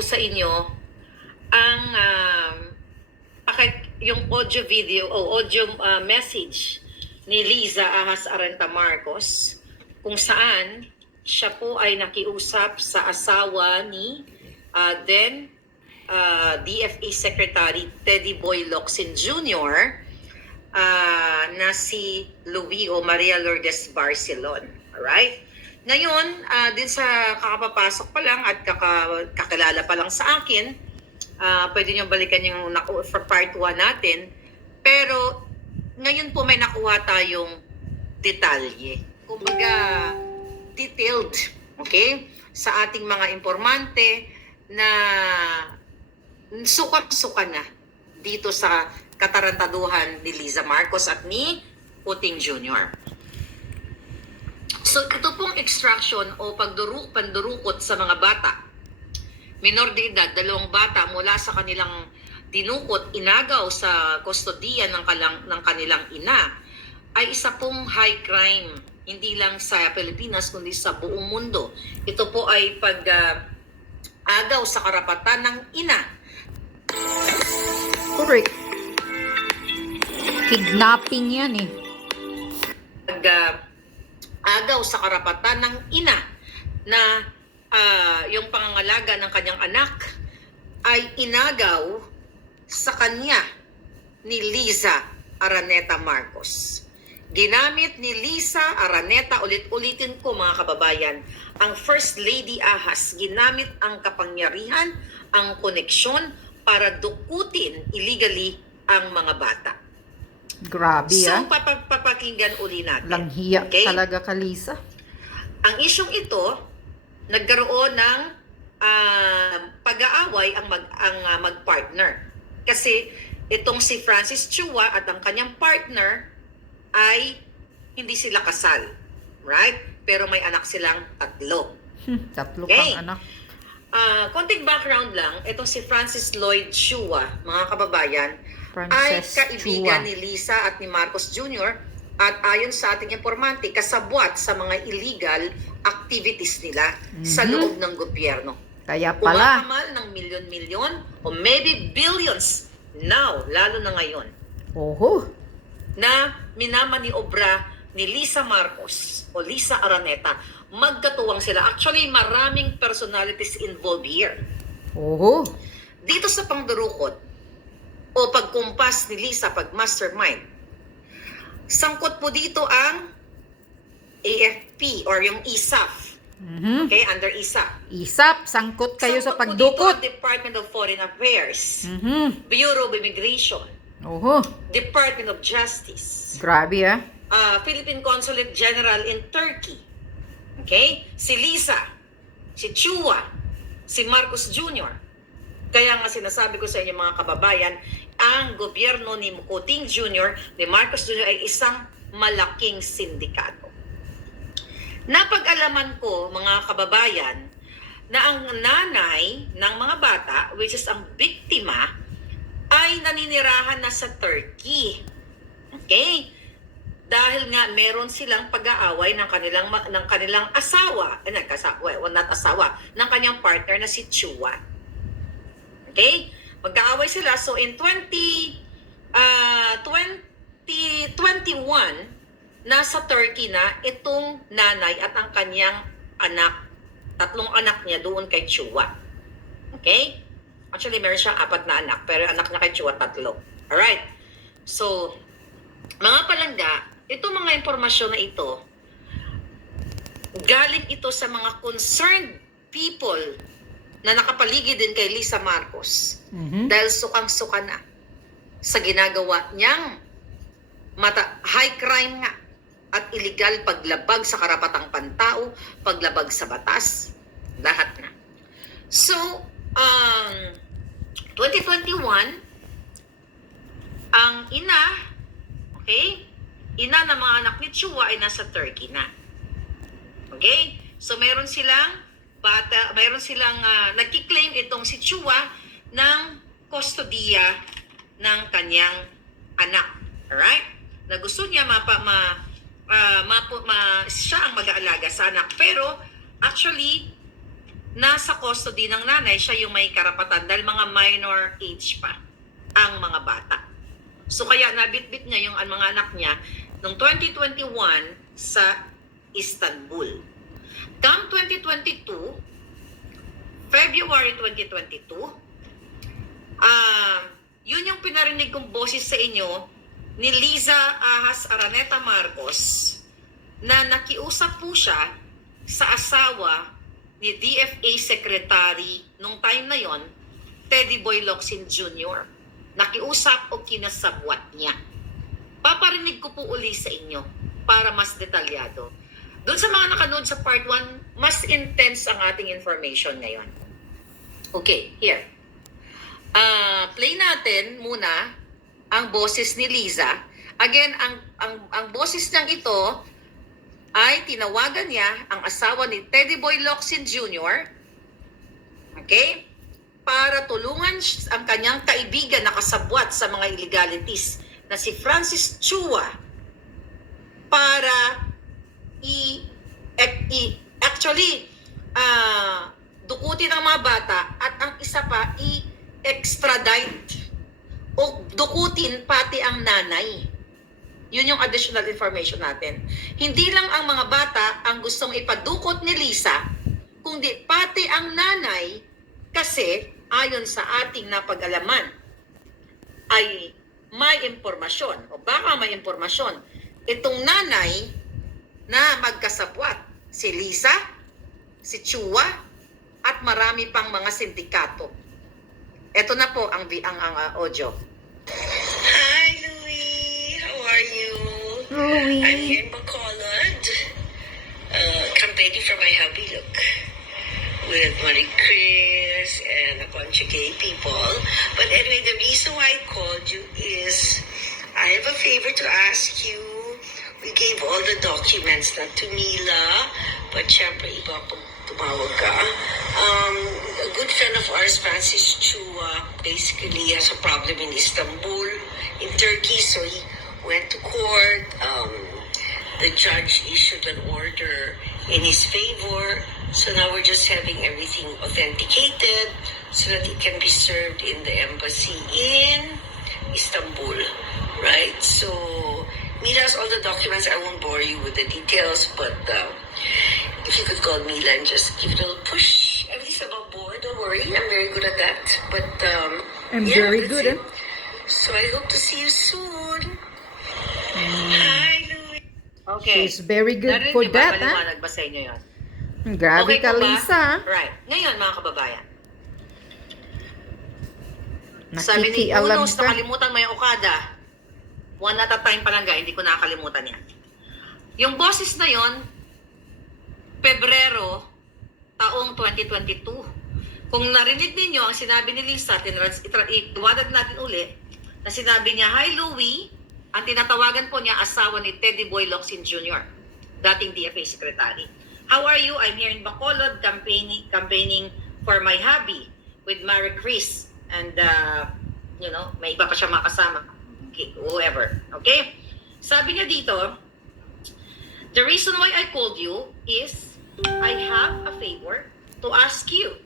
ko sa inyo ang yung audio video o audio message ni Liza Ahas Arenta Marcos kung saan siya po ay nakiusap sa asawa ni DFA Secretary Teddy Boy Locsin Jr. Na si Louie o Maria Lourdes Barcelon. Alright? Ngayon, din sa kakapapasok pa lang at kakilala pa lang sa akin, pwede nyo balikan yung for part 1 natin. Pero ngayon po may nakuha tayong detalye. Kumbaga, detailed, okay? Sa ating mga informante na suka-suka na dito sa katarantaduhan ni Liza Marcos at ni Puting Jr. So ito pong extraction o pandurukot sa mga bata, minor de edad, 2 bata mula sa kanilang dinukot, inagaw sa kustodiya ng kanilang ina, ay isa pong high crime, hindi lang sa Pilipinas kundi sa buong mundo. Ito po ay pag-agaw sa karapatan ng ina. Correct. Kidnapping yan eh. Agaw sa karapatan ng ina na yung pangangalaga ng kanyang anak ay inagaw sa kanya ni Liza Araneta Marcos. Ginamit ni Liza Araneta, ulit-ulitin ko mga kababayan, ang First Lady Ahas, ginamit ang kapangyarihan, ang koneksyon para dukutin illegally ang mga bata. Grabe So, papakinggan uli natin. Langhiya Okay? talaga ka, Lisa. Ang isyong ito, nagkaroon ng pag-aaway ang mag-partner. Kasi itong si Francis Chua at ang kanyang partner ay hindi sila kasal. Right? Pero may anak silang 3. 3 Okay. pang anak. Konting background lang, itong si Francis Lloyd Chua, mga kababayan, ay Frances kaibigan Chua. ni Liza at ni Marcos Jr. at ayon sa ating informante, kasabwat sa mga illegal activities nila sa loob ng gobyerno. Kaya pala. Umakamal ng milyon-milyon o maybe billions now, lalo na ngayon, Oho. na minamaniobra ni Liza Marcos o Liza Araneta. Magkatuwang sila. Actually, maraming personalities involved here. Oho. Dito sa pangdurukot o pagkumpas ni Liza, pag-mastermind, sangkot po dito ang AFP or yung ISAF. Okay, under ISAF. Isap, sangkot kayo sa Sangkot po dito pagdukot. ang Department of Foreign Affairs, Mhm. Bureau of Immigration, Oho. Department of Justice, Grabe Philippine Consulate General in Turkey. Okay? Si Liza, si Chua, si Marcos Jr. Kaya nga sinasabi ko sa inyo mga kababayan, ang gobyerno ni Puting Jr., ni Marcos Jr. ay isang malaking sindikato. Napag-alaman ko mga kababayan na ang nanay ng mga bata, which is ang biktima, ay naninirahan na sa Turkey. Okay? Dahil nga meron silang pag-aaway ng kanilang asawa, not asawa, ng kanyang partner na si Chua. Okay? Magkaaway sila. So in 2021, nasa Turkey na itong nanay at ang kanyang anak. 3 anak niya doon kay Chua. Okay? Actually, meron siyang 4 na anak, pero anak niya kay Chua 3. Alright. So, mga palangga, itong mga impormasyon na ito, galing ito sa mga concerned people na nakapaligid din kay Liza Marcos. Dahil sukang-suka na sa ginagawa niyang high crime nga at illegal paglabag sa karapatang pantao, paglabag sa batas, lahat na. So, 2021, ang ina, okay, ina ng mga anak ni Chua ay nasa Turkey na. Okay? So, mayroon silang nagkiklaim itong si Chua ng kustodiya ng kanyang anak. Alright? Na gusto niya siya ang mag-aalaga sa anak. Pero, actually, nasa custody ng nanay, siya yung may karapatan dahil mga minor age pa ang mga bata. So kaya nabitbit niya yung mga anak niya noong 2021 sa Istanbul. Come 2022, February 2022, yun yung pinarinig kong boses sa inyo ni Liza Ahas Araneta Marcos na nakiusap po siya sa asawa ni DFA Secretary nung time na yon, Teddy Boy Locsin Jr. Nakiusap o kinasabwat niya. Paparinig ko po uli sa inyo para mas detalyado. Doon sa mga nakanood sa part 1, mas intense ang ating information ngayon. Okay, here. Play natin muna ang boses ni Liza. Again, ang boses niyang ito ay tinawagan niya ang asawa ni Teddy Boy Locsin Jr. Okay? Para tulungan ang kanyang kaibigan na kasabwat sa mga illegalities na si Francis Chua para dukutin ang mga bata at ang isa pa i-extradite o dukutin pati ang nanay. Yun yung additional information natin. Hindi lang ang mga bata ang gustong ipadukot ni Liza, kundi pati ang nanay kasi ayon sa ating napag-alaman ay may impormasyon o baka may impormasyon. Itong nanay na magkasabwat, si Liza, si Chua, at marami pang mga sindikato. Ito na po ang audio. Hi, Louie. How are you? Louie. I'm here in Bacolod, campaigning for my hubby look with Marie Chris and a bunch of gay people. But anyway, the reason why I called you is I have a favor to ask you. We gave all the documents na to Mila, but syempre iba pag tumawag ka. A good friend of ours, Francis Chua, basically has a problem in Istanbul, in Turkey, so he went to court. The judge issued an order in his favor, so now we're just having everything authenticated so that it can be served in the embassy in Istanbul, right? So Mila has all the documents. I won't bore you with the details, but if you could call Mila and just give it a little push. Everything's above board, don't worry. I'm very good at that. But I'm yeah, very that's good, it. So I hope to see you soon. Hi, Louie. Okay. She's very good Narinig for niyo ba? that, ha? Maliwanag ba sa inyo yun? Grabe Okay ka, po ba? Lisa. Right. Ngayon, mga kababayan. Sabi ni Nakikialam Unos, ka. nakalimutan mo yung Okada. One at a time palangga, hindi ko nakakalimutan yan. Yung boses na yon, Pebrero, taong 2022. Kung narinig ninyo ang sinabi ni Lisa, ituwanan natin uli, na sinabi niya, "Hi Louie," ang tinatawagan po niya asawa ni Teddy Boy Locsin Jr., dating DFA Secretary. "How are you? I'm here in Bacolod campaigning for my hubby with Marie Chris." And, may iba pa siya makasama. Okay, whoever. Okay? Sabi niya dito, "The reason why I called you is I have a favor to ask you.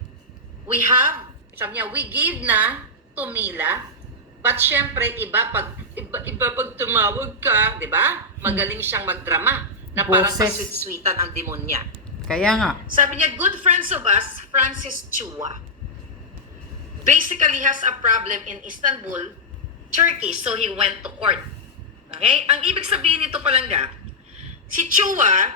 Sabi niya, we gave na to Mila, but syempre, iba pag tumawag ka, di ba? Magaling siyang magdrama na parang Boses. pasweet-sweetan ang demonya. Kaya nga. Sabi niya, good friends of us, Francis Chua, basically has a problem in Istanbul, Turkey, so he went to court." Okay? Ang ibig sabihin nito palangga, si Chua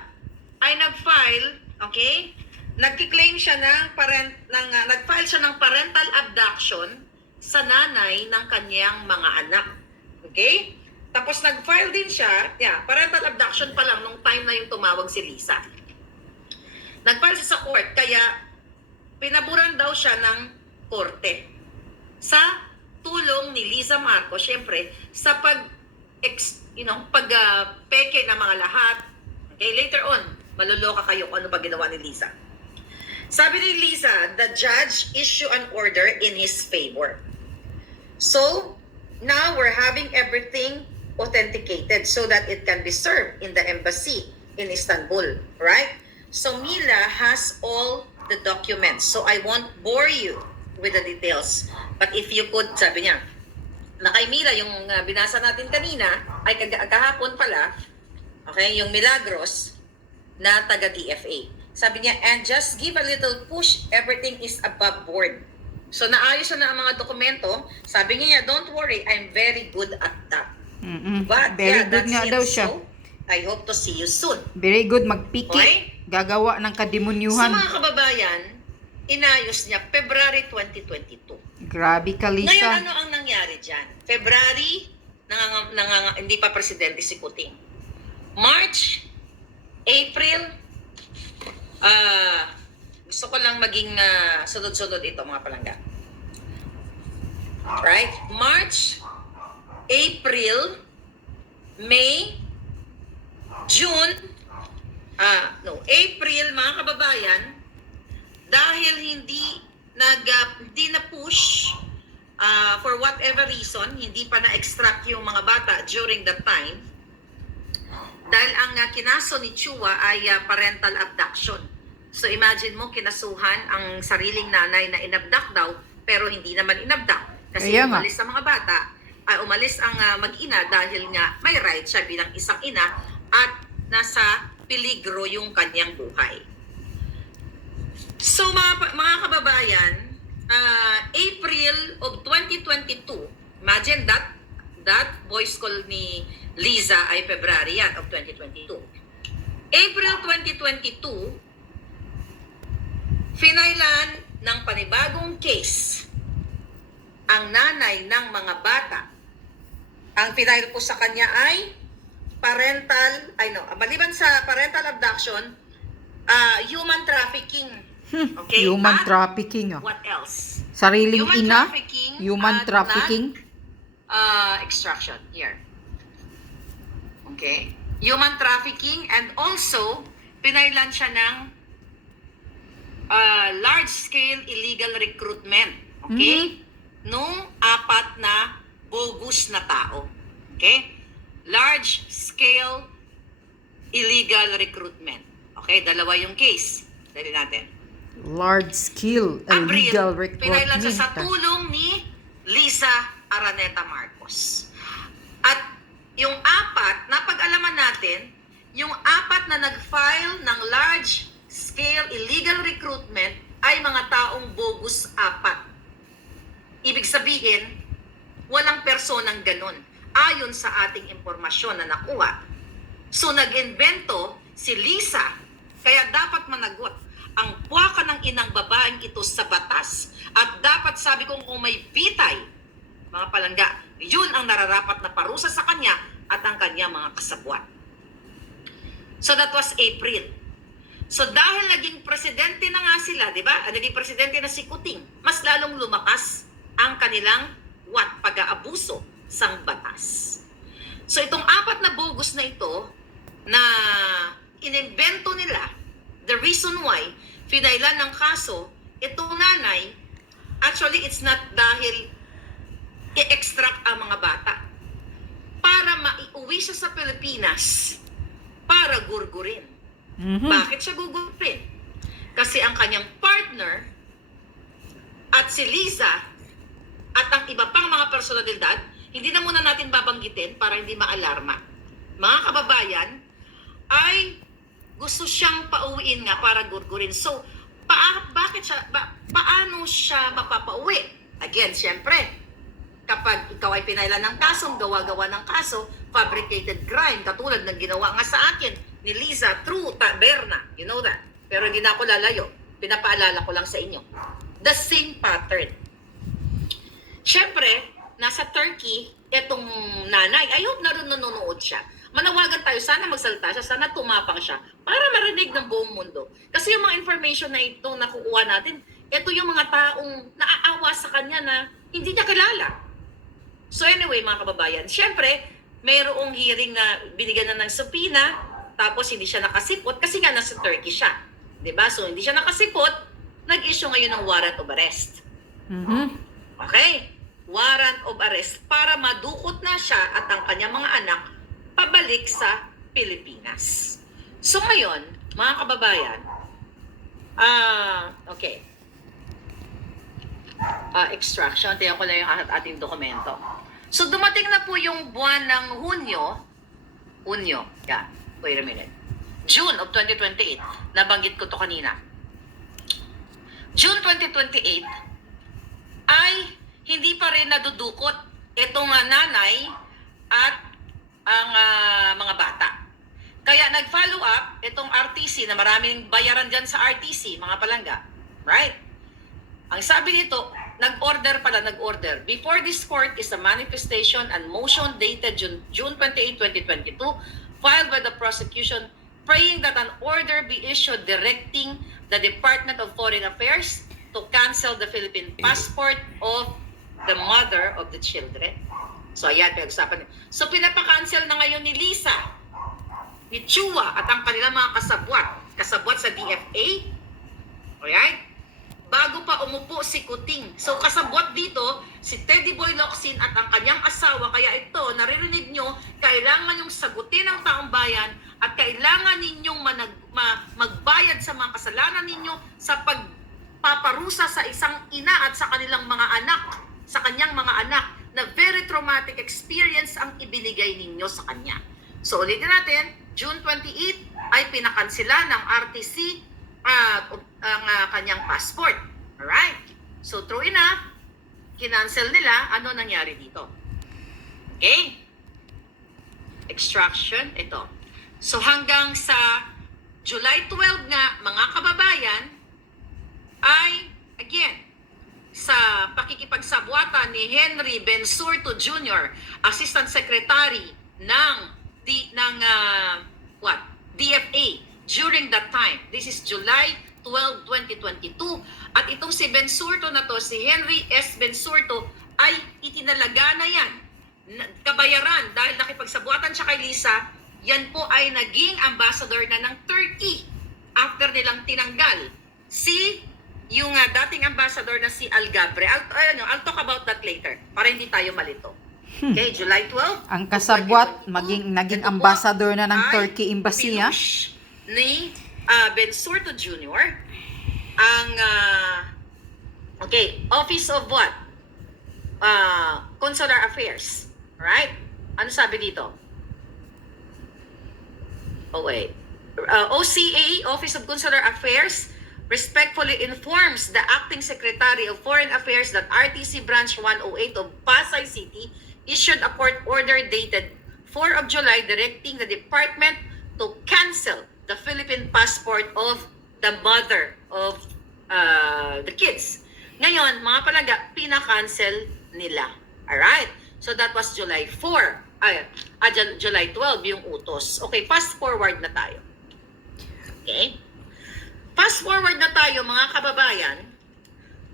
ay nag-file, okay? Nagki-claim siya nag-file siya ng parental abduction sa nanay ng kanyang mga anak. Okay? Tapos nag-file din siya, parental abduction pa lang nung time na yung tumawag si Lisa. Nag-file siya sa court, kaya pinaburan daw siya ng korte sa tulong ni Liza Marcos, syempre, sa pag-peke ng mga lahat. Okay, later on, maluloka kayo kung ano pa ginawa ni Liza. Sabi ni Liza, the judge issue an order in his favor. So, now we're having everything authenticated so that it can be served in the embassy in Istanbul, right? So Mila has all the documents. So I won't bore you with the details. But if you could, sabi niya, na kay Mila, yung binasa natin kanina, ay kahapon pala, okay, yung Milagros na taga DFA. Sabi niya, and just give a little push, everything is above board. So naayos na ang mga dokumento. Sabi niya, don't worry, I'm very good at that. But Very yeah, good that's nga it. daw siya. So, I hope to see you soon. Very good magpiki. Okay? Gagawa ng So kademonyuhan. mga kababayan, inayos niya February 2022. Grabe ka, Ngayon, Lisa. ano ang nangyari dyan? February, hindi pa presidente si Kuting. March, April, gusto ko lang maging sunod-sunod ito, mga palangga. Right? March, April, May, June, April, mga kababayan, dahil hindi na push for whatever reason, hindi pa na-extract yung mga bata during that time, dahil ang kinaso ni Chua ay parental abduction. So imagine mo, kinasuhan ang sariling nanay na inabduct daw, pero hindi naman inabduct. Kasi Kaya nga. umalis ang mga bata, umalis ang mag-ina dahil nga may right siya bilang isang ina at nasa peligro yung kanyang buhay. So mga kababayan, April of 2022, imagine that voice call ni Liza ay February yan of 2022. April 2022, finailan ng panibagong case ang nanay ng mga bata. Ang finail po sa kanya ay maliban sa parental abduction, human trafficking. Okay? Human At trafficking. Oh. what else? Sariling Human ina. trafficking Human at trafficking. Extraction. Here. Okay? Human trafficking, and also, pinailan siya ng large-scale illegal recruitment. Okay? Nung 4 na bogus na tao. Okay? Large-scale illegal recruitment. Okay? Dalawa yung case. Dali natin. Large scale April, illegal pinailan siya sa recruitment. tulong ni Lisa Araneta Marcos. At yung 4, napag-alaman natin, yung 4 na nag-file ng large-scale illegal recruitment ay mga taong bogus 4. Ibig sabihin, walang personang ganun, ayon sa ating impormasyon na nakuha. So nag-invento si Lisa, kaya dapat managot ang puwaka ng inang babaeng ito sa batas. At dapat, sabi kong, kung may bitay, mga palangga, yun ang nararapat na parusa sa kanya at ang kanya mga kasabwat. So that was April. So dahil naging presidente na nga sila, di ba? Naging presidente na si Kuting, mas lalong lumakas ang kanilang pag-aabuso sang batas. So itong 4 na bogus na ito na inimbento nila, the reason why pinailan ng kaso, itong nanay, actually it's not dahil i-extract ang mga bata. Para maiuwi siya sa Pilipinas, para gurgurin. Bakit siya gugurgurin? Kasi ang kanyang partner at si Liza at ang iba pang mga personalidad, hindi na muna natin babanggitin para hindi maalarma. Mga kababayan, ay gusto siyang pauwiin nga para gurgurin. So, paano siya mapapauwi? Again, syempre, kapag ikaw ay pinailan ng kasong gawa-gawa ng kaso, fabricated crime, katulad ng ginawa nga sa akin ni Liza through Taberna. You know that. Pero hindi na ako lalayo. Pinapaalala ko lang sa inyo. The same pattern. Syempre, nasa Turkey, itong nanay, I hope nanonood siya. Manawagan tayo, sana magsalita siya, sana tumapang siya, para marinig ng buong mundo. Kasi yung mga information na ito na kukuha natin, ito yung mga taong naaawa sa kanya na hindi niya kilala. So anyway, mga kababayan, syempre, mayroong hearing na binigyan na ng subpoena, tapos hindi siya nakasipot kasi nga nasa Turkey siya. Diba? So hindi siya nakasipot, nag-issue ngayon ng warrant of arrest. Okay? Warrant of arrest para madukot na siya at ang kanyang mga anak pabalik sa Pilipinas. So ngayon, mga kababayan, Okay. Extraction. Tingnan ko lang yung ating dokumento. So, dumating na po yung buwan ng Hunyo. Yeah. Wait a minute. June of 2028. Nabanggit ko to kanina. June 2028 ay hindi pa rin nadudukot itong nanay at ang mga bata. Kaya nag-follow up itong RTC na maraming bayaran dyan sa RTC, mga palangga. Right? Ang sabi nito, nag-order. Before this court is a manifestation and motion dated June 28, 2022, filed by the prosecution praying that an order be issued directing the Department of Foreign Affairs to cancel the Philippine passport of the mother of the children. So ayan, pinag-usapan. So pinapakancel na ngayon ni Lisa, ni Chua at ang kanilang mga kasabwat sa DFA. Alright? Bago pa umupo si Kuting. So kasabwat dito, si Teddy Boy Locsin at ang kanyang asawa. Kaya ito, naririnig nyo, kailangan nyong sagutin ang taong bayan at kailangan ninyong magbayad sa mga kasalanan ninyo sa pagpaparusa sa isang ina at sa kanilang mga anak, sa kanyang mga anak, na very traumatic experience ang ibinigay ninyo sa kanya. So ulitin natin, June 28 ay pinakansila ng RTC ang kanyang passport. Alright? So true enough, kinancel nila. Ano nangyari dito? Okay? Extraction, ito. So hanggang sa July 12 nga, mga kababayan, ay, again, sa pakikipagsabwatan ni Henry Bensurto Jr., Assistant Secretary ng DFA during that time. This is July 12, 2022. At itong si Bensurto na to, si Henry S. Bensurto, ay itinalaga na yan. Kabayaran dahil nakipagsabuatan siya kay Lisa, yan po ay naging ambassador na ng Turkey after nilang tinanggal yung dating ambassador na si Algabre. I'll talk about that later para hindi tayo malito. Okay, July 12. Ang kasabwat naging ambassador na ng Turkey Embassy, ni Bensurto Jr. ang Office of what? Consular Affairs. Right? Ano sabi dito? OCA, Office of Consular Affairs, respectfully informs the Acting Secretary of Foreign Affairs that RTC Branch 108 of Pasay City issued a court order dated 4 of July directing the department to cancel the Philippine passport of the mother of the kids. Ngayon, mga palangga, pinakancel nila. Alright? So that was July 4. July 12 yung utos. Okay, fast forward na tayo. Okay? Fast forward na tayo, mga kababayan.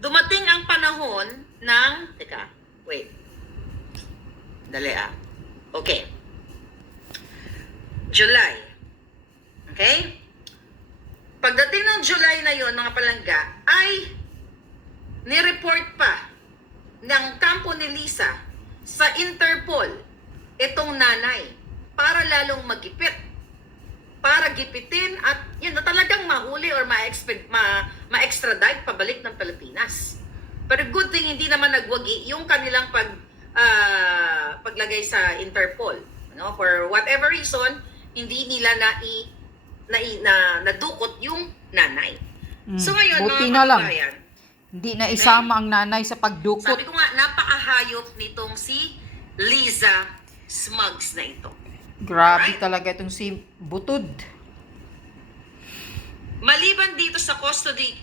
Dumating ang panahon ng... Teka, wait. Dali Okay. July. Okay? Pagdating ng July na yon, mga palangga, ay nireport pa ng kampo ni Lisa sa Interpol itong nanay para lalong magipit, para gipitin at yun na talagang mahuli or ma-extradite pabalik ng Pilipinas. Pero good thing hindi naman nagwagi yung kanilang paglagay sa Interpol. For whatever reason, hindi nila nadukot yung nanay. So ngayon, buti mga na lang. kababayan, Hindi na isama ang nanay sa pagdukot. sabi ko nga, napakahayop nitong si Liza Smugs na ito. Grabe Alright? talaga itong si Butod. Maliban dito sa custody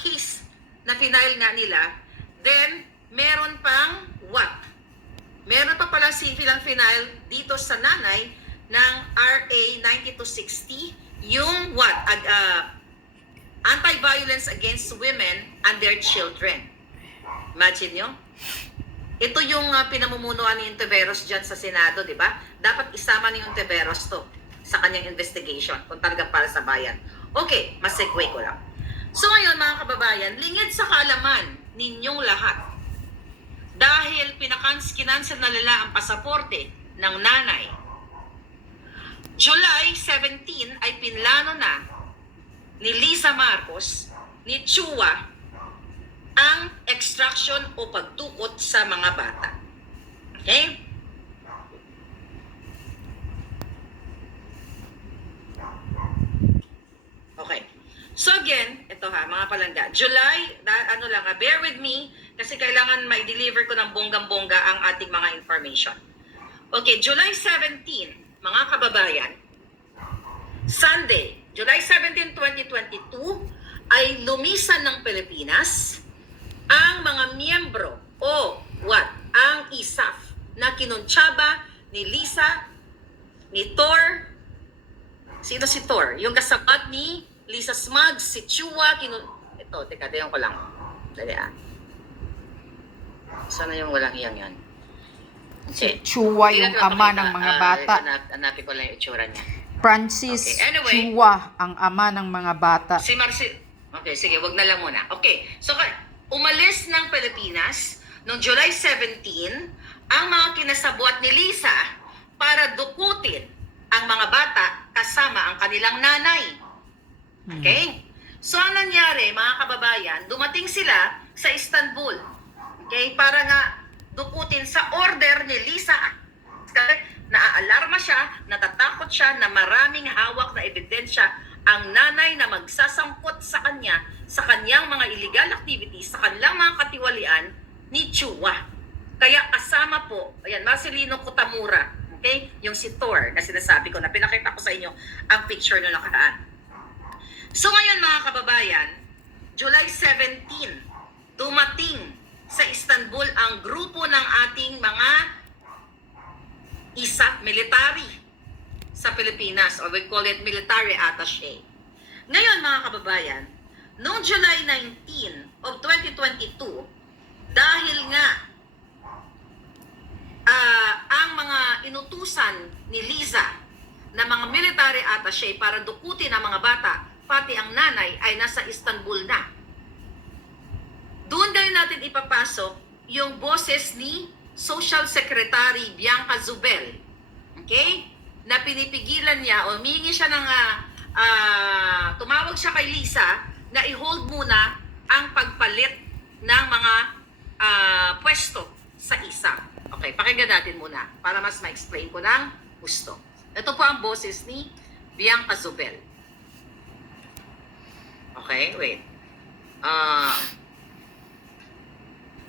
case na final nga nila, then meron pang what? Meron pa pala silang final dito sa nanay ng RA 9260, yung what? Anti-violence against women and their children. Imagine nyo? Ito yung pinamumunuan ni Ontiveros dyan sa Senado, di ba? Dapat isama ni Ontiveros to sa kanyang investigation kung talagang para sa bayan. Okay, mas-segue ko lang. So ngayon, mga kababayan, lingid sa kaalaman ninyong lahat. Dahil kinansel na nila ang pasaporte ng nanay. July 17 ay pinlano na ni Lisa Marcos, ni Chua, ang extraction o pagdukot sa mga bata. Okay? Okay. So again, ito ha, mga palangga. July, bear with me kasi kailangan may deliver ko ng bonggang-bongga ang ating mga information. Okay, July 17, mga kababayan, Sunday, July 17, 2022, ay lumisan ng Pilipinas ang mga miyembro o ang ISAF na kinuntsaba ni Lisa, ni Tor. Sino si Tor? Yung kasabat ni Lisa Smugs, si Chua, ito, teka, ko lang. Dali Sana yung walang iyang yan? Si Chua yung ama ng mga bata. Hanapin ko lang yung itsura niya. Francis Okay, anyway. Chua ang ama ng mga bata. Si Okay, sige, wag na lang muna. Okay, so umalis ng Pilipinas noong July 17 ang mga kinasabwat ni Lisa para dukutin ang mga bata kasama ang kanilang nanay. Okay? So, ang nangyari, mga kababayan, dumating sila sa Istanbul. Okay? Para nga dukutin sa order ni Lisa. Naaalarma siya, natatakot siya na maraming hawak na ebidensya ang nanay na magsasangkot sa kanya sa kanyang mga illegal activities, sa kanilang mga katiwalian ni Chua. Kaya kasama po, ayan, Marcelino Kutamura, okay? Yung si Tor na sinasabi ko, na pinakita ko sa inyo ang picture na nakaraan. So ngayon mga kababayan, July 17, dumating sa Istanbul ang grupo ng ating mga ISAF military sa Pilipinas, or we call it military attaché. Ngayon mga kababayan, noong July 19 of 2022, dahil nga ang mga inutusan ni Liza na mga military attaché para dukutin ang mga bata, pati ang nanay, ay nasa Istanbul na. Doon din natin ipapasok yung boses ni Social Secretary Bianca Zubel. Okay? Na pinipigilan niya o humingi siya ng tumawag siya kay Lisa na i-hold muna ang pagpalit ng mga pwesto sa isa. Okay, pakinggan natin muna para mas ma-explain ko ng gusto. Ito po ang boses ni Bianca Zubel. Okay, wait.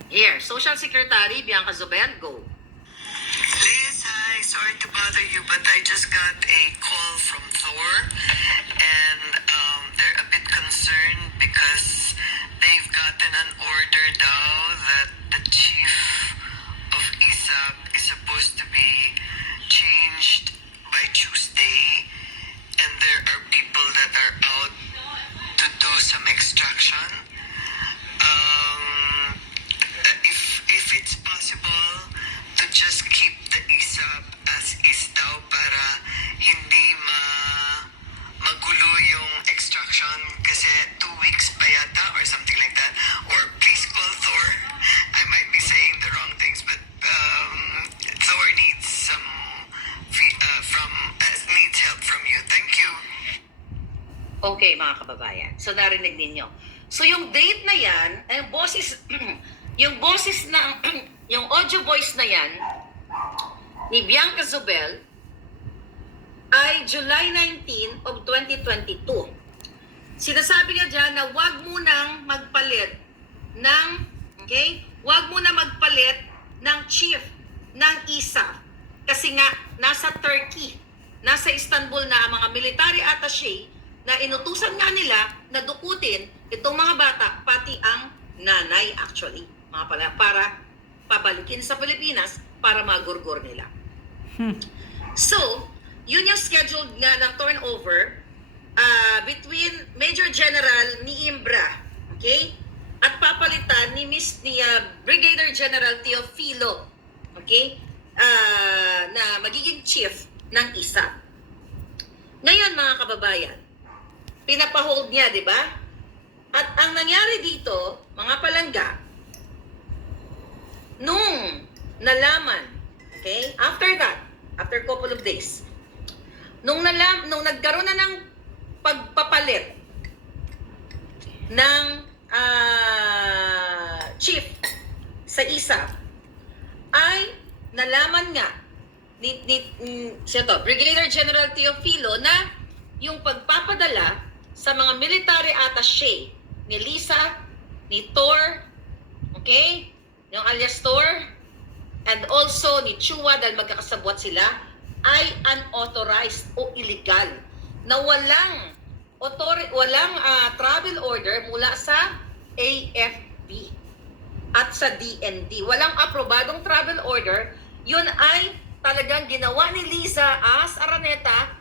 Here, Social Secretary Bianca Zubel, go. Liz, hi. Sorry to bother you, but I just got a call from Thor, and they're a bit concerned because they've gotten an order now that the chief of ISAP is supposed to be changed by Tuesday, and there are people that are out to do some extraction. If it's possible to just keep the ISAP as is daw para hindi magulo yung extraction kasi 2 weeks pa yata or something like that. Or please call Thor. I might be saying the wrong things, but Thor needs some needs help from you. Thank you. Okay, mga kababayan. So, narinig ninyo. So, yung date na yan, yung boses, yung audio voice na yan, ni Bianca Zubel, ay July 19 of 2022. Sinasabi niya dyan na wag munang magpalit ng, okay? Wag munang magpalit ng chief ng ISAF. Kasi nga, nasa Turkey, nasa Istanbul na ang mga military attaché na inutusan nga nila na dukutin itong mga bata, pati ang nanay actually, mga pala, para pabalikin sa Pilipinas para magurgur nila. So, yun yung scheduled nga ng turnover between Major General ni Imbra, okay? At papalitan ni Brigadier General Teofilo, okay? Na magiging chief ng ISAF. Ngayon mga kababayan, pinapahold niya, di ba? At ang nangyari dito, mga palangga, nung nalaman, okay, after a couple of days, nung nagkaroon na ng pagpapalit ng chief sa ISA ay nalaman nga Brigadier General Teofilo na yung pagpapadala sa mga military attaché ni Lisa, ni Tor, okay? Yung alias Tor, and also ni Chua dahil magkakasabwat sila, ay unauthorized o illegal na walang travel order mula sa AFP at sa DND. Walang aprobadong travel order. Yun ay talagang ginawa ni Liza as Araneta.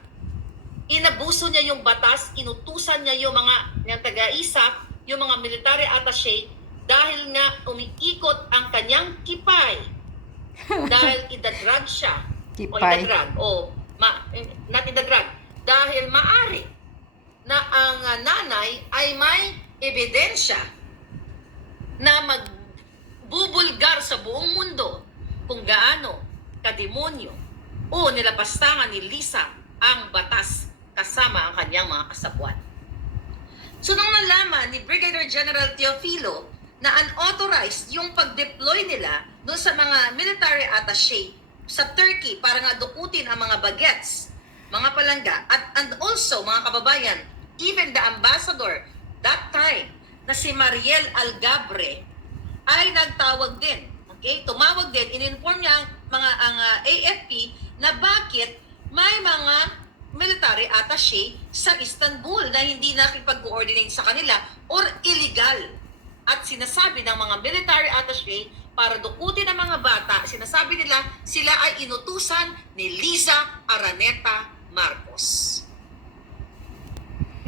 Inabuso niya yung batas, inutusan niya yung mga taga-ISAF, yung mga military attaché, dahil nga umiikot ang kanyang kipay. Dahil idadrag siya. Kipay. Not idadrag. Dahil maari na ang nanay ay may ebidensya na magbubulgar sa buong mundo kung gaano kademonyo o nilapastangan ni Lisa ang batas kasama ang kanyang mga kasabwat. So nung nalaman ni Brigadier General Teofilo na unauthorized yung pag-deploy nila doon sa mga military attaché sa Turkey para nga dukutin ang mga bagets, mga palangga, and also mga kababayan, even the ambassador that time na si Mariel Algabre ay nagtawag din. Okay? Tumawag din, in-inform niya ang AFP na bakit may mga military attaché sa Istanbul na hindi nakipag-coordinate sa kanila or illegal. At sinasabi ng mga military attaché para dukutin ang mga bata, sinasabi nila sila ay inutusan ni Liza Araneta Marcos.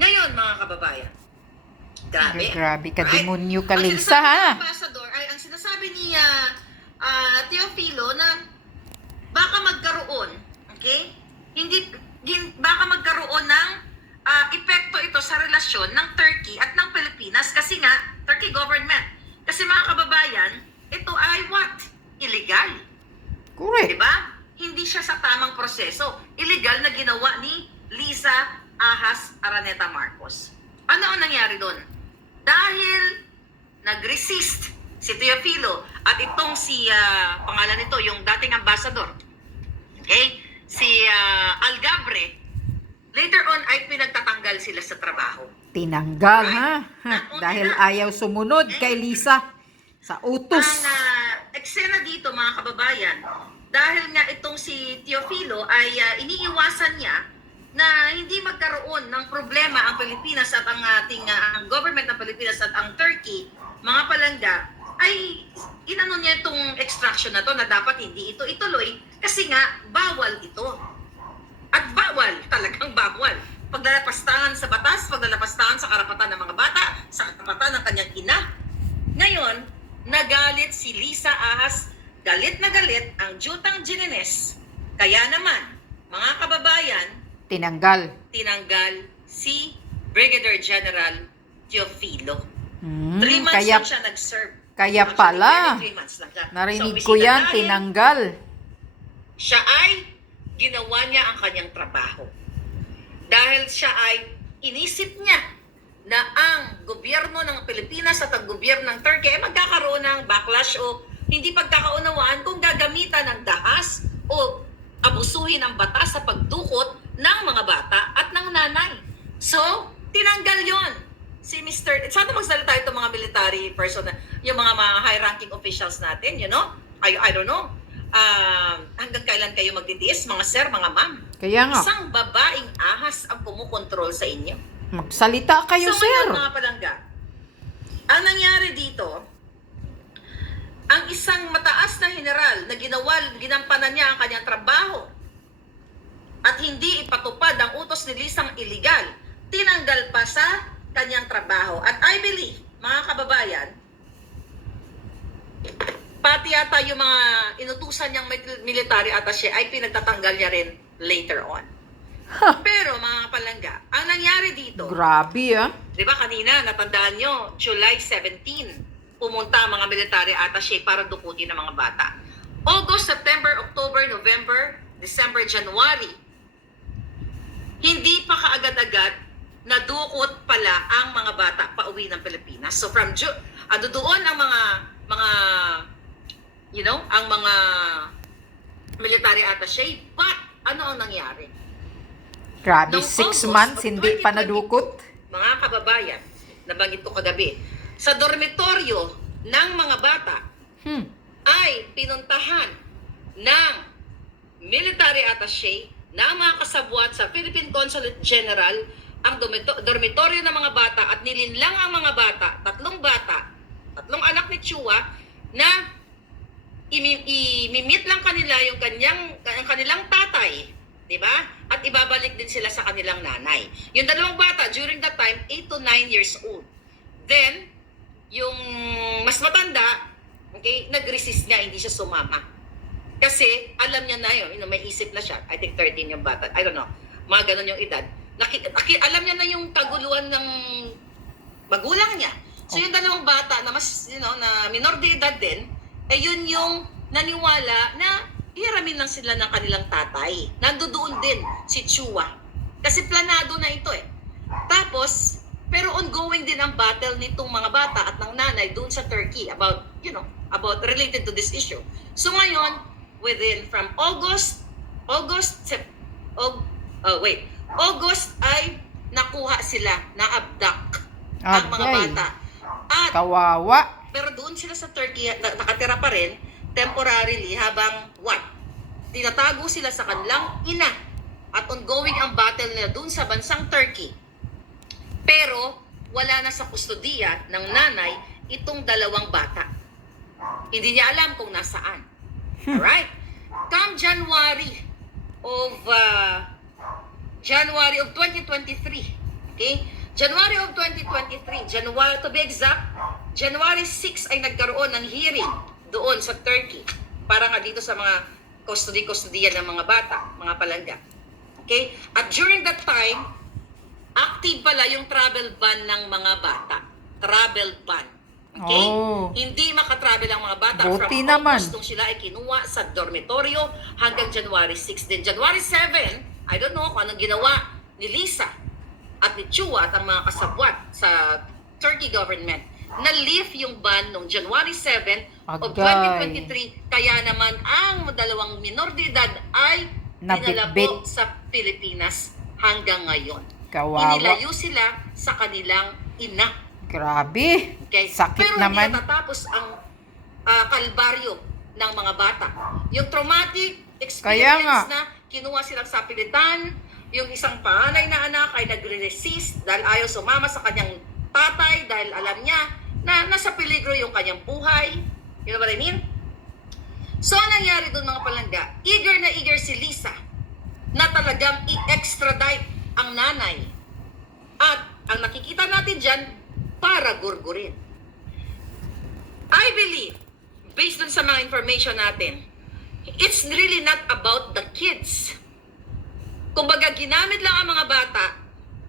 Ngayon mga kababayan, Grabe ka, demonyo ka, Ang Lisa, sinasabi ha? ng ambassador ay ang sinasabi ni Teofilo na baka magkaroon, okay? Baka magkaroon ng epekto ito sa relasyon ng Turkey at ng Pilipinas kasi nga Turkey government. Kasi mga kababayan, ito ay what? Illegal. Correct. Diba? Hindi siya sa tamang proseso. Illegal na ginawa ni Liza Ahas Araneta Marcos. Ano ang nangyari doon? Dahil nag-resist si Teofilo at itong pangalan nito, yung dating ambassador, okay? Si Algabre, later on ay pinagtatanggal sila sa trabaho. Tinanggal, Right? ha? Dahil ayaw sumunod kay Lisa sa utos. Ang eksena dito mga kababayan, dahil nga itong si Teofilo ay iniiwasan niya na hindi magkaroon ng problema ang Pilipinas at ang ating ang government ng Pilipinas at ang Turkey, mga palangga, ay inano niya itong extraction na to na dapat hindi ito ituloy kasi nga bawal ito. At bawal, talagang bawal. Paglalapastangan sa batas, paglalapastangan sa karapatan ng mga bata, sa karapatan ng kanyang ina. Ngayon, nagalit si Lisa Ahas, galit na galit ang Jutang Jimenez. Kaya naman, mga kababayan, tinanggal si Brigadier General Teofilo. 3 months Kaya lang siya nag-serve. Kaya Actually, pala, nearly 3 months lang siya. narinig Sa ko opisina yan, dahil tinanggal. siya ay ginawa niya ang kanyang trabaho. Dahil siya ay inisip niya na ang gobyerno ng Pilipinas at ang gobyerno ng Turkey ay magkakaroon ng backlash o hindi pagkakaunawaan kung gagamitan ng dahas o abusuhin ang batas sa pagdukot ng mga bata at ng nanay. So, tinanggal yon. Si Mr. Sana magsalita itong mga military person, yung mga high-ranking officials natin, you know? I don't know. Hanggang kailan kayo magtitiis, mga sir, mga ma'am? Kaya nga, Isang babaeng ahas ang kumukontrol sa inyo. magsalita kayo, So sir. ngayon mga palangga, ang nangyari dito, ang isang mataas na general na ginampanan niya ang kanyang trabaho at hindi ipatupad ang utos ni Lisang illegal, tinanggal pa sa kanyang trabaho. At I believe, mga kababayan, pati yata yung mga inutusan niyang military attaché ay pinagtatanggal niya rin later on. Pero mga palangga, ang nangyari dito, Grabe, ah. di ba kanina, natandaan nyo, July 17, pumunta ang mga military attaché para dukutin ng mga bata. August, September, October, November, December, January, hindi pa kaagad-agad nadukot pala ang mga bata pauwi ng Pilipinas. So from doon ang mga ang mga military attaché. But ano ang nangyari? Grabe, Noong 6 August months, of hindi pa 2022, nadukot. Mga kababayan, nabanggit ko kagabi, sa dormitoryo ng mga bata ay pinuntahan ng military attaché ng mga kasabwat sa Philippine Consulate General ang dormitoryo ng mga bata at nilinlang ang mga bata, tatlong anak ni Chua, na imimit lang kanila yung kanilang tatay, di ba? At ibabalik din sila sa kanilang nanay. Yung dalawang bata, during that time, 8 to 9 years old. Then, yung mas matanda, okay, nag-resist niya, hindi siya sumama. Kasi alam niya na yun, may isip na siya. I think 13 yung bata. I don't know. Mga ganun yung edad. Alam niya na yung kaguluhan ng magulang niya. So yung dalawang bata na mas, na minor de edad din, yun yung naniwala na hiramin lang sila ng kanilang tatay. Nandoon din si Chua. Kasi planado na ito eh. Tapos, pero ongoing din ang battle nitong mga bata at ng nanay doon sa Turkey about related to this issue. So ngayon, from August ay nakuha sila, na-abduct ang mga Agay. bata. At Kawawa. pero doon sila sa Turkey, nakatira pa rin, temporarily, habang tinatago sila sa kanilang ina. At ongoing ang battle nila doon sa bansang Turkey. Pero, wala na sa kustodiya ng nanay itong dalawang bata. Hindi niya alam kung nasaan. Alright? Come January of 2023. Okay? January of 2023, to be exact, January 6 ay nagkaroon ng hearing doon sa Turkey para nga dito sa mga kustodiya ng mga bata, mga palangga. Okay? At during that time, active pala yung travel ban ng mga bata. Travel ban. Okay? Oh. Hindi makatravel ang mga bata. Buti From naman. August nung sila ay kinuha sa dormitoryo hanggang January 6 din. January 7, I don't know kung anong ginawa ni Lisa at ni Chua at ang mga kasabwat sa Turkey government. Na-lift yung ban noong January 7 of Agay. 2023. Kaya naman ang dalawang minor de edad ay dinala Nabitbit. po sa Pilipinas hanggang ngayon. Kawawa. Inilayo sila sa kanilang ina. Grabe. Okay? Sakit Pero naman. hindi natatapos ang kalbaryo ng mga bata. Yung traumatic Kaya nga. experience na kinuha silang sapilitan, yung isang panganay na anak ay nagre-resist dahil ayaw sumama sa kanyang tatay dahil alam niya na nasa peligro yung kanyang buhay. You know what I mean? So, anong nangyari doon mga palangga? Eager na eager si Lisa na talagang i-extradite ang nanay. At ang nakikita natin dyan, para gurgurin. I believe, based on sa mga information natin, it's really not about the kids. Kumbaga, ginamit lang ang mga bata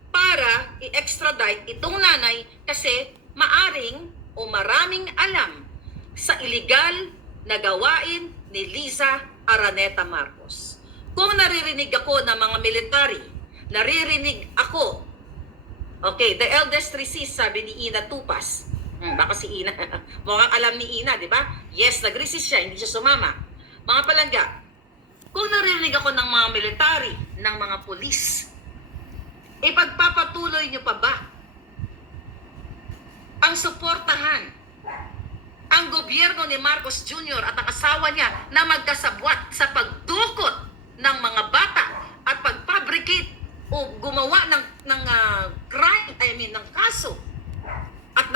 para i-extradite itong nanay kasi maaring o maraming alam sa illegal na gawain ni Liza Araneta Marcos. Kung naririnig ako ng mga military, naririnig ako, okay, the eldest resist, sabi ni Ina Tupas. Baka si Ina, mukhang alam ni Ina, di ba? Yes, nag-resist siya, hindi siya sumama. Mga palangga, kung naririnig ako ng mga military, ng mga pulis, ipagpapatuloy niyo pa ba ang suportahan ang gobyerno ni Marcos Jr. at ang asawa niya na magkasabwat sa pagdukot ng mga bata at pagfabricate o gumawa ng crime, ng kaso at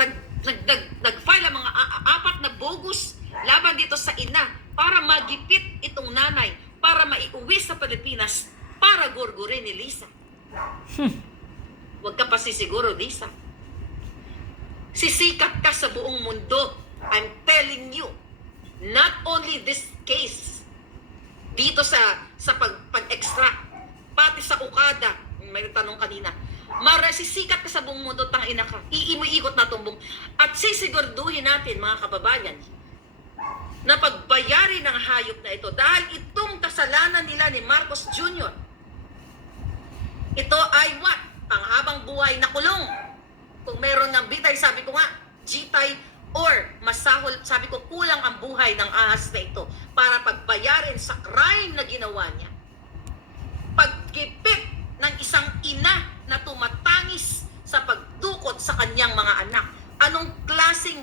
nag-file ang mga apat na bogus laban dito sa ina para magipit itong nanay para maiuwi sa Pilipinas para gurgurin ni Lisa. Huwag ka pa sisiguro, Lisa. Sisikat ka sa buong mundo. I'm telling you, not only this case dito sa pag-extract, pati sa ukada, may tanong kanina, marasisikat ka sa buong mundo, tangina ka, iikot na tumbong, at sisigurduhin natin, mga kababayan, na pagbayari ng hayop na ito, dahil itong kasalanan nila ni Marcos Jr., ito ay what? panghabang buhay na kulong. Kung meron ng bitay, sabi ko nga, gitay or masahol, sabi ko kulang ang buhay ng ahas na ito para pagbayarin sa crime na ginawa niya. Pagkipit ng isang ina na tumatangis sa pagdukot sa kanyang mga anak. Anong klaseng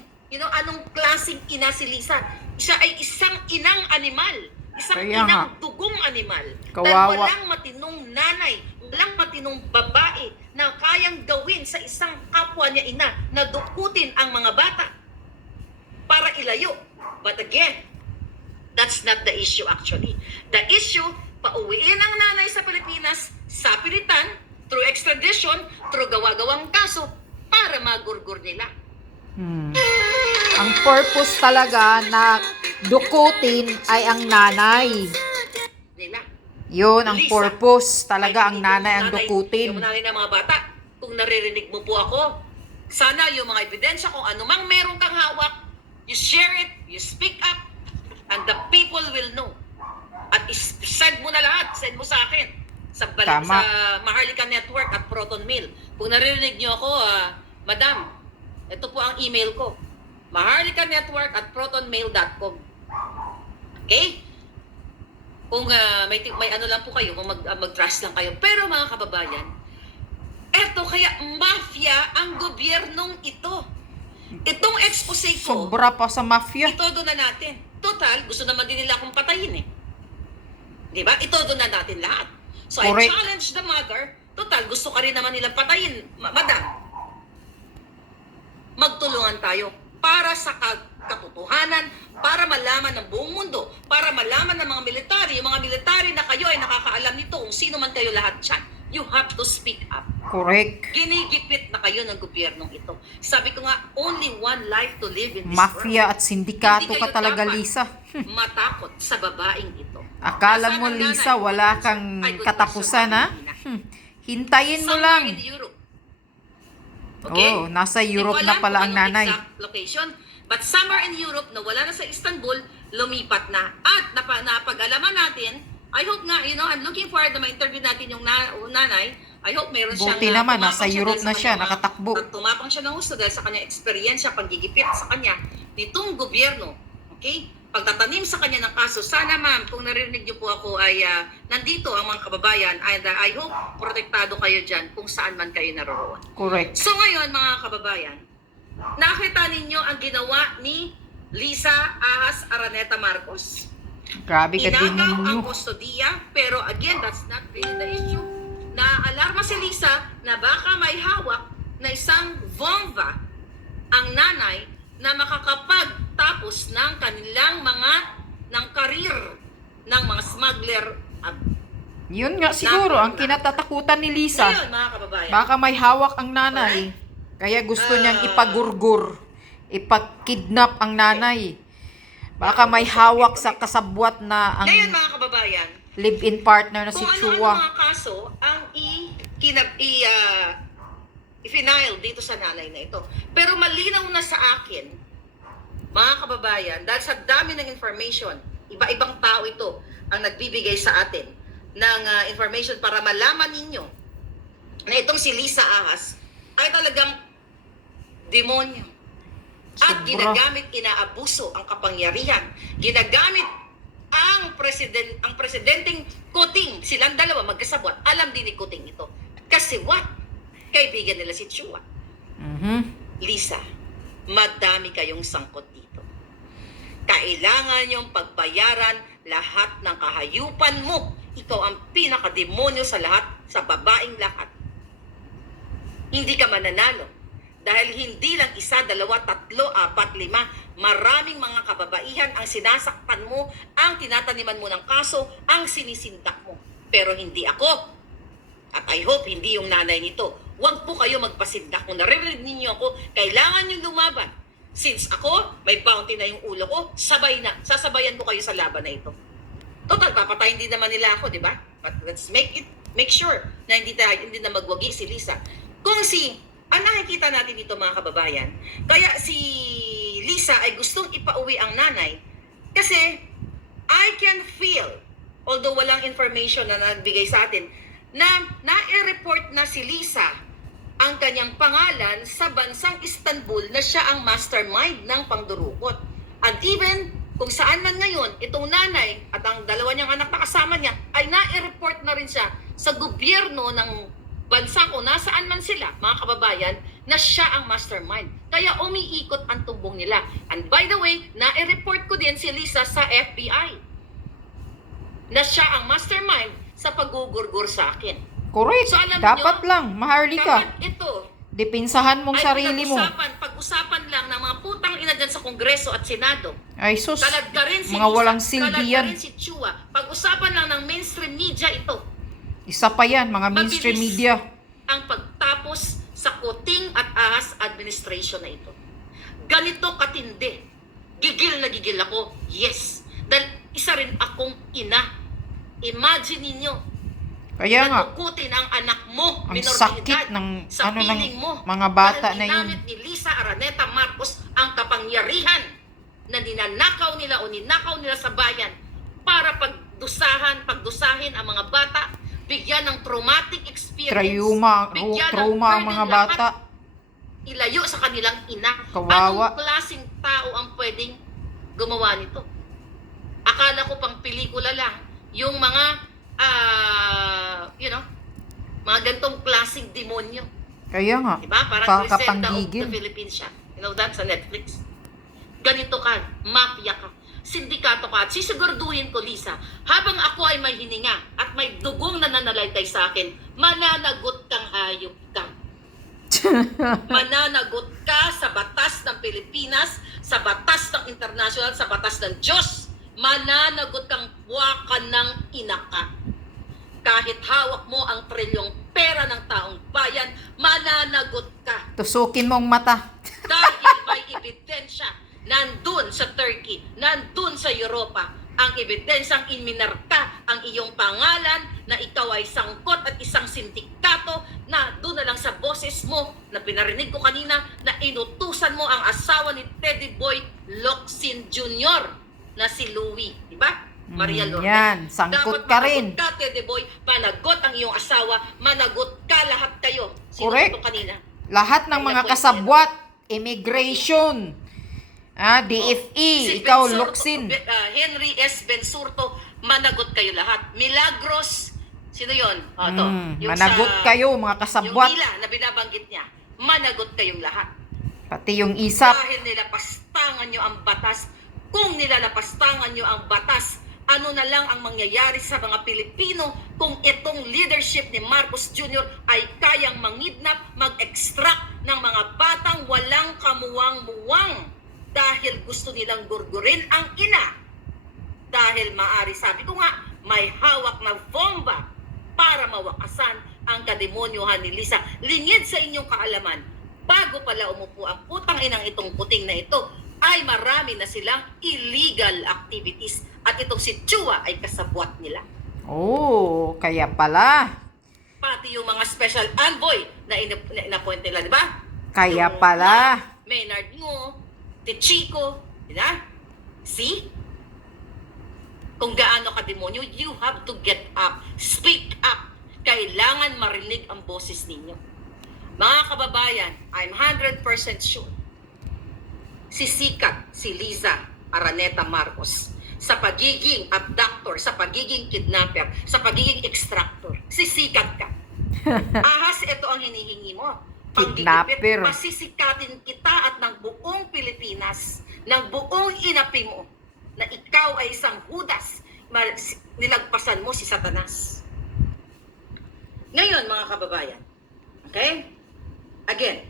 ina si Lisa? Siya ay isang inang animal. Isang Kaya inang nga. dugong animal. Dahil Kawawa. walang matinong nanay, walang matinong babae na kayang gawin sa isang kapwa niya ina na dukutin ang mga bata para ilayo. But again, that's not the issue actually. The issue, pauwiin ang nanay sa Pilipinas sa pilitan, through extradition, through gawa-gawang kaso, para magurgur nila. Ang purpose talaga na dukutin ay ang nanay. Nila. Yun, ang Lisa, purpose talaga, ang hindi nanay ang yung dukutin. Yung nanay ng mga bata, kung naririnig mo po ako, sana yung mga ebidensya kung ano mang meron kang hawak, you share it, you speak up, and the people will know. At send mo na lahat, send mo sa akin. Sa Tama. Maharlika Network at Proton Mail. Kung naririnig nyo ako, Madam, ito po ang email ko. Maharlika Network at protonmail.com. Okay? Kung may ano lang po kayo, kung mag-trust lang kayo. Pero mga kababayan, eto kaya mafia ang gobyernong ito. Itong expose ko, Sobra pa sa mafia. itodo na natin. Total, gusto naman din nila akong patayin eh. Di ba? Itodo na natin lahat. So Correct. I challenge the mother, total, gusto ka rin naman nilang patayin. Madam, magtulungan tayo para sa katotohanan, para malaman ng buong mundo, para malaman ng mga military, yung mga military na kayo ay nakakaalam nito kung sino man kayo lahat dyan. You have to speak up. Correct. Ginigipit na kayo ng gobyernong ito. Sabi ko nga, only one life to live in this Mafia world. at sindikato Hindi ka kayo talaga, dapat Lisa. matakot sa babaeng ito. Akala Nasaan mo, ang Lisa, nanay? wala kang Ay, good katapusan, question, ha? Marina. Hintayin mo Somewhere lang. in Europe. Okay? Oh, nasa Hindi ko Europe alam na pala kung ang anong nanay. exact location, but somewhere in Europe na wala na sa Istanbul, lumipat na. At napag-alaman natin, I hope nga, I'm looking forward na ma-interview natin yung nanay. I hope meron siyang... Buti naman, tumapang nasa siya Europe dahil na sa siya, kanyang, nakatakbo. tumapang siya ng gusto dahil sa kanyang eksperyensya, panggigipit sa kanya nitong gobyerno. Okay? Pagtatanim sa kanya ng kaso, sana ma'am, kung narinig niyo po ako ay nandito ang mga kababayan and I hope protektado kayo dyan kung saan man kayo naroroon. Correct. So ngayon mga kababayan, nakita ninyo ang ginawa ni Lisa Ahas Araneta Marcos. Grabe ka din Inagaw ang ninyo. kustodiya, pero again, that's not really the issue. Naalarma si Lisa na baka may hawak na isang bomba ang nanay na makakapagtapos ng kanilang ng karir ng mga smuggler. Yun nga siguro, ang kinatatakutan ni Lisa. Ngayon mga kababayan, Baka may hawak ang nanay. Kaya gusto niyang ipagurgur, ipag-kidnap ang nanay. Baka may hawak sa kasabwat na ang ngayon mga kababayan, live-in partner na si kung ano-ano Chua. mga kaso ang i-file dito sa nanay na ito. Pero malinaw na sa akin, mga kababayan, dahil sa dami ng information, iba-ibang tao ito ang nagbibigay sa atin ng information para malaman ninyo na itong si Lisa Ahas ay talagang demonyo. At Sobra. ginagamit, inaabuso ang kapangyarihan. Ginagamit ang presidenteng Kuting, silang dalawa magkasabwat, alam din ni Kuting ito. Kasi what? Kaibigan nila si Chua. Lisa, madami kayong sangkot dito. Kailangan yung pagbayaran lahat ng kahayupan mo. Ikaw ang pinakademonyo sa lahat, sa babaeng lahat. Hindi ka mananalo. Dahil hindi lang isa, dalawa, tatlo, apat, lima, maraming mga kababaihan ang sinasaktan mo, ang tinataniman mo ng kaso, ang sinisindak mo. Pero hindi ako. At I hope hindi yung nanay nito. Huwag po kayo magpasindak. Kung naririnig ninyo ako, kailangan nyo lumaban. Since ako, may bounty na yung ulo ko, sabay na. Sasabayan ko kayo sa laban na ito. Total, papatayin din naman nila ako, di ba? But let's make sure na hindi na magwagi si Lisa. Kung ang nakikita natin dito mga kababayan, kaya si Lisa ay gustong ipauwi ang nanay kasi I can feel, although walang information na nagbigay sa atin, na nai-report na si Lisa ang kanyang pangalan sa bansang Istanbul na siya ang mastermind ng pangdurukot. At even kung saan man ngayon, itong nanay at ang dalawa niyang anak na kasama niya ay nai-report na rin siya sa gobyerno ng bansa kung nasaan man sila, mga kababayan, na siya ang mastermind. Kaya umiikot ang tumbong nila. And by the way, nai-report ko din si Lisa sa FBI na siya ang mastermind sa paggugurgur sa akin. Correct. So, alam Dapat nyo, lang, Maharlika. Dapat ito Dipinsahan mong ay sarili mo. pag-usapan lang ng mga putang ina dyan sa Kongreso at Senado. Ay sus, Kalad ka rin si mga Lisa, walang silbi kalad ka yan. rin si Chua. Pag-usapan lang ng mainstream media ito. Isa pa yan, mga mainstream Mabilis media. ang pagtapos sa kuting at ahas administration na ito. Ganito katindi. Gigil na gigil ako. Yes. Dahil isa rin akong ina. Imagine ninyo, Kaya nga, nakukutin ang anak mo, ang minor de sakit edad, ng sa ano ng piling mo. mga bata Dahil na yun. ginamit ni Lisa Araneta Marcos ang kapangyarihan na ninanakaw nila o ninakaw nila sa bayan para pagdusahin ang mga bata, bigyan ng traumatic experience, bigyan ng trauma ang burden mga lahat, bata. ilayo sa kanilang ina. Kawawa. Anong klaseng tao ang pwedeng gumawa nito? Akala ko pang pelikula lang yung mga mga gantong klaseng demonyo. Kaya nga, Diba? Parang Griselda of kakapanggigil. the Philippines siya. You know that? Sa Netflix. Ganito ka. Mafia ka. Sindikato ka. At sisiguraduhin ko, Lisa, habang ako ay may hininga at may dugong nananalaytay sa akin, mananagot kang hayop ka. Mananagot ka sa batas ng Pilipinas, sa batas ng international, sa batas ng Diyos. Mananagot kang buwakan ng ina ka. Kahit hawak mo ang trilyong pera ng taong bayan, mananagot ka. Tusukin mong mata. Dahil may ebidensya, nandun sa Turkey, nandun sa Europa, ang ebidensyang inminarka ang iyong pangalan na ikaw ay sangkot at isang sindikato na doon na lang sa boses mo na pinarinig ko kanina na inutusan mo ang asawa ni Teddy Boy Locsin Jr. na si Louie, di ba? Maria Lourdes. Yan, sangkot Dapat ka rin. managot ka, Teddy Boy, managot ang iyong asawa, managot ka lahat kayo. Sino Correct. ito kanina? Lahat ng mga kasabwat, immigration, DFE, ikaw, Bensurto, Locsin. Henry S. Bensurto, managot kayo lahat. Milagros, sino yun? To. Managot kayo, mga kasabwat. Yung Mila na binabanggit niya, managot kayong lahat. Pati yung isap. Dahil nilapastangan nyo ang batas. Kung nilalapastangan nyo ang batas, ano na lang ang mangyayari sa mga Pilipino kung itong leadership ni Marcos Jr. ay kayang mangidnap, mag-extract ng mga batang walang kamuwang-muwang dahil gusto nilang gurgurin ang ina. Dahil maari, sabi ko nga, may hawak na bomba para mawakasan ang kademonyohan ni Lisa. Lingid sa inyong kaalaman, bago pala umupo ang putang inang itong puting na ito, ay marami na silang illegal activities. At itong si Chua ay kasabwat nila. Oh, kaya pala. Pati yung mga special envoy na in-appoint nila, di ba? Kaya Yung pala. Maynard Ngo, Tichico, di ba? See? Kung gaano ka demonyo, you have to get up. Speak up. Kailangan marinig ang boses ninyo. Mga kababayan, I'm 100% sure sisikat si Liza Araneta Marcos sa pagiging abductor, sa pagiging kidnapper, sa pagiging extractor. Sisikat ka. Ahas, ito ang hinihingi mo. Kidnapper. Panggigipit, pasisikatin kita at ng buong Pilipinas, ng buong inapi mo, na ikaw ay isang Judas, nilagpasan mo si Satanas. Ngayon, mga kababayan, okay? Again,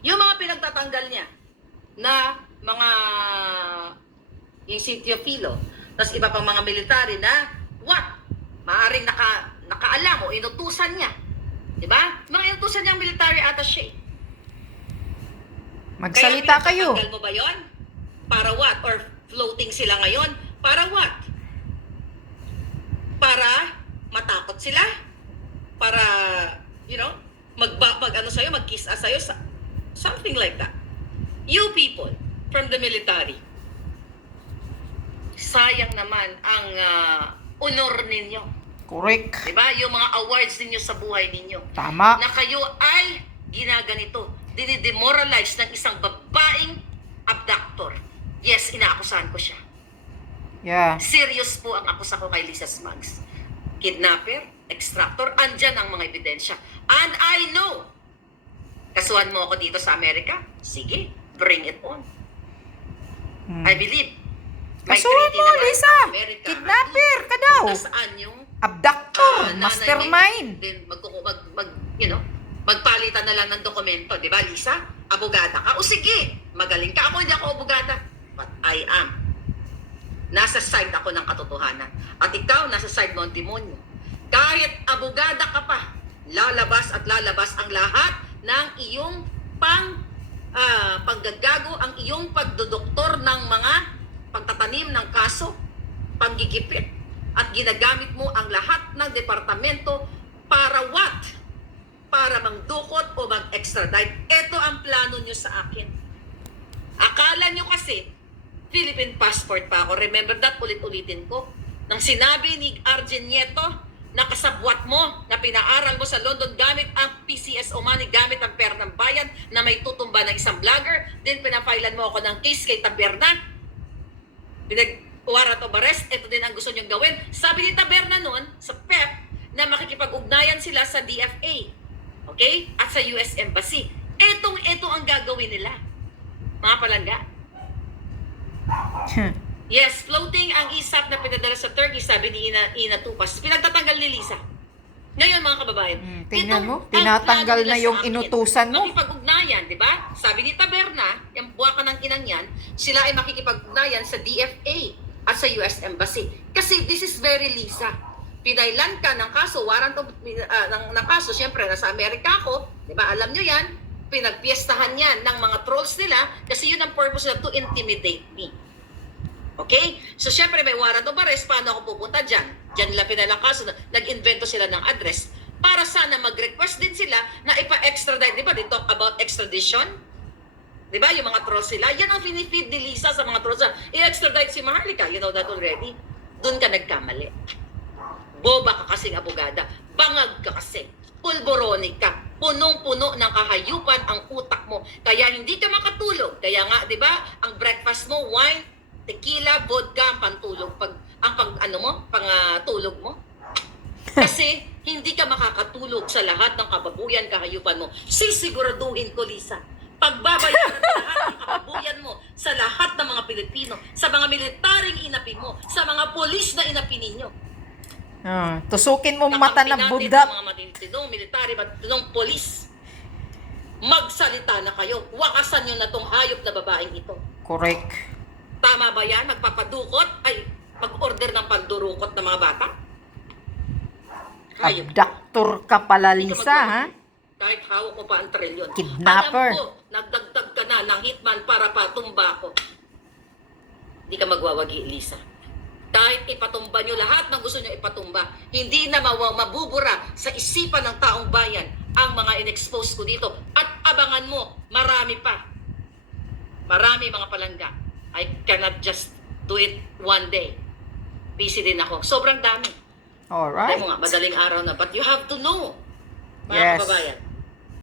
yung mga pinagtatanggal niya na mga yung si Teofilo, tapos iba pang mga military na maaring nakaalam o inutusan niya. Di ba? Mga inutusan niyang military attaché. Magsalita kayo. Pinagtatanggal mo ba yon? Para what? Or floating sila ngayon? Para what? Para matakot sila? Para, mag-kiss sa'yo? Something like that. You people from the military, sayang naman ang honor ninyo. Correct. Diba? Yung mga awards ninyo sa buhay ninyo. Tama. Na kayo ay ginaganito, dinidemoralize ng isang babaeng abductor. Yes, inaakusahan ko siya. Yeah. Serious po ang akusa ko kay Lisa Smugs. Kidnapper, extractor, andyan ang mga ebidensya. And I know, kasuhan mo ako dito sa Amerika? Sige, bring it on. I believe. may Kasuhan treaty mo, naman Lisa. ang Amerika. Kidnapper ka daw. Kung saan yung Abductor. nanay Mastermind. niya, then magpalitan na lang ng dokumento, di ba, Lisa? Abogada ka? O sige, magaling ka. Ako hindi ako abogada. But I am. Nasa side ako ng katotohanan. At ikaw, nasa side mo ang demonyo. Kahit abogada ka pa, lalabas at lalabas ang lahat ng iyong panggagago, ang iyong pagdodoktor ng mga pagtatanim ng kaso, panggigipit, at ginagamit mo ang lahat ng departamento para what? Para mangdukot o mag-extradite. Ito ang plano nyo sa akin. Akala nyo kasi, Philippine passport pa ako. Remember that? Ulit-ulitin ko. Nang sinabi ni Arjen Nieto, na kasabwat mo, na pinaaral mo sa London gamit ang PCS o money, gamit ang pera ng bayan na may tutumba ng isang vlogger, then pinafailan mo ako ng case kay Taberna. Warrant of arrest, ito din ang gusto niyong gawin. Sabi ni Taberna noon, sa PEP, na makikipag-ugnayan sila sa DFA. Okay? At sa US Embassy. Ito ang gagawin nila. Mga palangga. Yes, floating ang ISAP na pinadala sa Turkey, sabi ni Ina Tupas. Pinagtatanggal ni Lisa. Ngayon, mga kababayan, Tingnan mo, ang tinatanggal plano na nila yung sa akin. inutusan mo. Makipag-ugnayan, di ba? Sabi ni Taberna, yung buwaka ng inang yan, sila ay makikipag-ugnayan sa DFA at sa US Embassy. Kasi this is very Lisa. Pinailan ka ng kaso, warrant of, ng kaso, syempre, nasa Amerika ako, di ba? Alam nyo yan, pinagpiestahan yan ng mga trolls nila kasi yun ang purpose nila, to intimidate me. Okay? So, syempre, may warrant of arrest. Paano ako pupunta dyan? Dyan nila pinalang kaso. Nag-invento sila ng address para sana mag-request din sila na ipa-extradite. Di ba? They talk about extradition. Di ba? Yung mga trolls sila. Yan ang finifeed ni Lisa sa mga trolls. I-extradite si Maharlika. You know that already. Doon ka nagkamali. Boba ka kasing abogada. Bangag ka kasi. Pulboronic ka. Punong-puno ng kahayupan ang utak mo. Kaya hindi ka makatulog. Kaya nga, di ba? Ang breakfast mo, wine, tequila, vodka, ang pantulog, tulog mo. Kasi hindi ka makakatulog sa lahat ng kababuyan, kahayupan mo. Sisiguraduhin ko, Lisa, pagbabayaran mo lahat ng kababuyan mo sa lahat ng mga Pilipino, sa mga militaring inapi mo, sa mga polis na inapi ninyo. Tusukin mo mata ng Kakampi natin bundat. ang mga matitinong military, matitinong polis. Magsalita na kayo. Wakasan nyo na tong hayop na babaeng ito. Correct. Tama ba yan? Magpapadukot? Ay, mag-order ng pandurukot ng mga bata? Hayop. Abductor ka pala, Hindi ka Lisa, ha? magwawagi. Kahit hawak mo pa ang trilyon. Kidnapper. Alam ko, nagdagdag ka na ng hitman para patumba ko. Hindi ka magwawagi, Lisa. Kahit ipatumba nyo lahat ng gusto nyo ipatumba, hindi na mabubura sa isipan ng taong bayan ang mga in-expose ko dito. At abangan mo, marami pa. Marami, mga palangga. I cannot just do it one day. Busy din ako. Sobrang dami. Alright. Alam mo nga, madaling araw na. But you have to know, mga Yes. kababayan.